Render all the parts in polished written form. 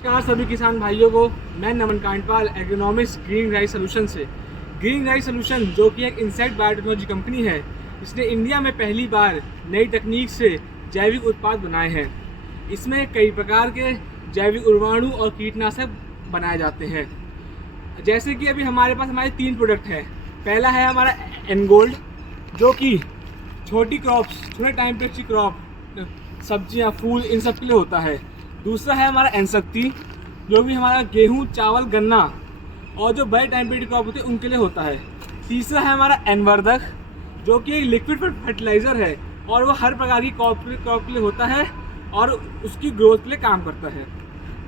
नमस्कार सभी किसान भाइयों को। मैं Naman Kandpal agronomics green rice solution से। ग्रीन राइस सोल्यूशन जो कि एक इनसाइट बायोटेक्नोलॉजी कंपनी है, इसने इंडिया में पहली बार नई तकनीक से जैविक उत्पाद बनाए हैं। इसमें कई प्रकार के जैविक उर्वरक और कीटनाशक बनाए जाते हैं। जैसे कि अभी हमारे पास हमारे 3 प्रोडक्ट हैं। पहला है हमारा एनगोल्ड, जो कि छोटी क्रॉप्स, छोटे टाइम पे अच्छी क्रॉप, सब्जियां, फूल, इन सब के लिए होता है। दूसरा है हमारा एनशक्ति, जो भी हमारा गेहूं, चावल, गन्ना और जो बड़े टाइम पीरियड क्रॉप होते हैं उनके लिए होता है। तीसरा है हमारा एनवर्धक, जो कि एक लिक्विड फर्टिलाइजर है और वो हर प्रकार की क्रॉप के लिए होता है और उसकी ग्रोथ के लिए काम करता है।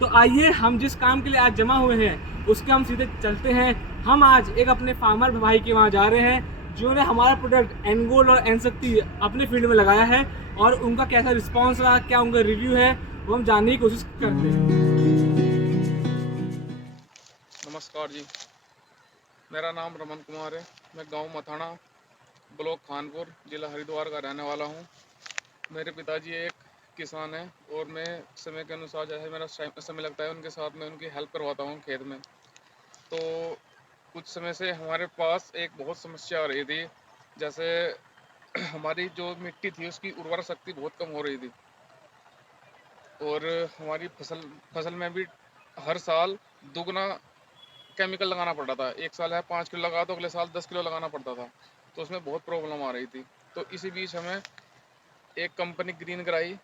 तो आइए हम जिस काम के लिए आज जमा हुए हैं उसके हम सीधे चलते हैं। हम आज एक अपने फार्मर भाई के वहाँ जा रहे हैं जिन्होंने हमारा प्रोडक्ट एनगोल्ड और एनशक्ति अपने फील्ड में लगाया है, और उनका कैसा रिस्पॉन्स रहा, क्या उनका रिव्यू है, वो हम जानने की कोशिश करते हैं। नमस्कार जी, मेरा नाम रमन कुमार है। मैं गांव मथाना, ब्लॉक खानपुर, जिला हरिद्वार का रहने वाला हूं। मेरे पिताजी एक किसान हैं और मैं समय के अनुसार जैसे मेरा समय लगता है उनके साथ में उनकी हेल्प करवाता हूं खेत में। तो कुछ समय से हमारे पास एक बहुत समस्या आ रही थी। जैसे हमारी जो मिट्टी थी उसकी उर्वरा शक्ति बहुत कम हो रही थी और हमारी फसल में भी हर साल दुगना केमिकल लगाना पड़ता था। एक साल है 5 किलो लगा तो अगले साल 10 किलो लगाना पड़ता था, तो उसमें बहुत प्रॉब्लम आ रही थी। तो इसी बीच हमें एक कंपनी ग्रीन कराई,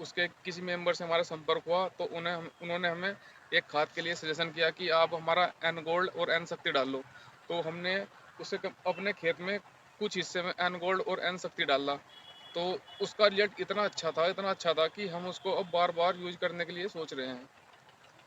उसके किसी मेंबर से हमारा संपर्क हुआ तो उन्होंने हमें एक खाद के लिए सजेशन किया कि आप हमारा एनगोल्ड और एनशक्ति डाल लो। तो हमने अपने खेत में कुछ हिस्से में एनगोल्ड और एनशक्ति डाला, तो उसका रिजल्ट इतना अच्छा था कि हम उसको अब बार बार यूज करने के लिए सोच रहे हैं।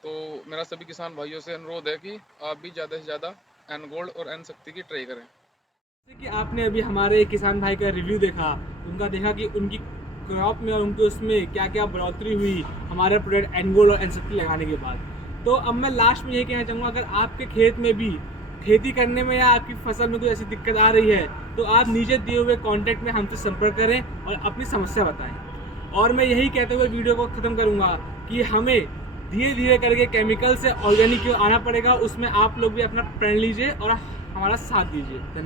तो मेरा सभी किसान भाइयों से अनुरोध है कि आप भी ज़्यादा से ज़्यादा एनगोल्ड और एनशक्ति की ट्राई करें। जैसे कि आपने अभी हमारे एक किसान भाई का रिव्यू देखा, उनका देखा कि उनकी क्रॉप में और उनके उसमें क्या क्या बढ़ोतरी हुई हमारे प्रोडक्ट एनगोल्ड और एनशक्ति लगाने के बाद। तो अब मैं लास्ट में ये कहना चाहूँगा, अगर आपके खेत में भी खेती करने में या आपकी फसल में कोई ऐसी दिक्कत आ रही है तो आप नीचे दिए हुए कॉन्टैक्ट में हमसे संपर्क करें और अपनी समस्या बताएं। और मैं यही कहते हुए वीडियो को ख़त्म करूँगा कि हमें धीरे धीरे करके केमिकल से ऑर्गेनिक की ओर आना पड़ेगा। उसमें आप लोग भी अपना प्रण लीजिए और हमारा साथ दीजिए।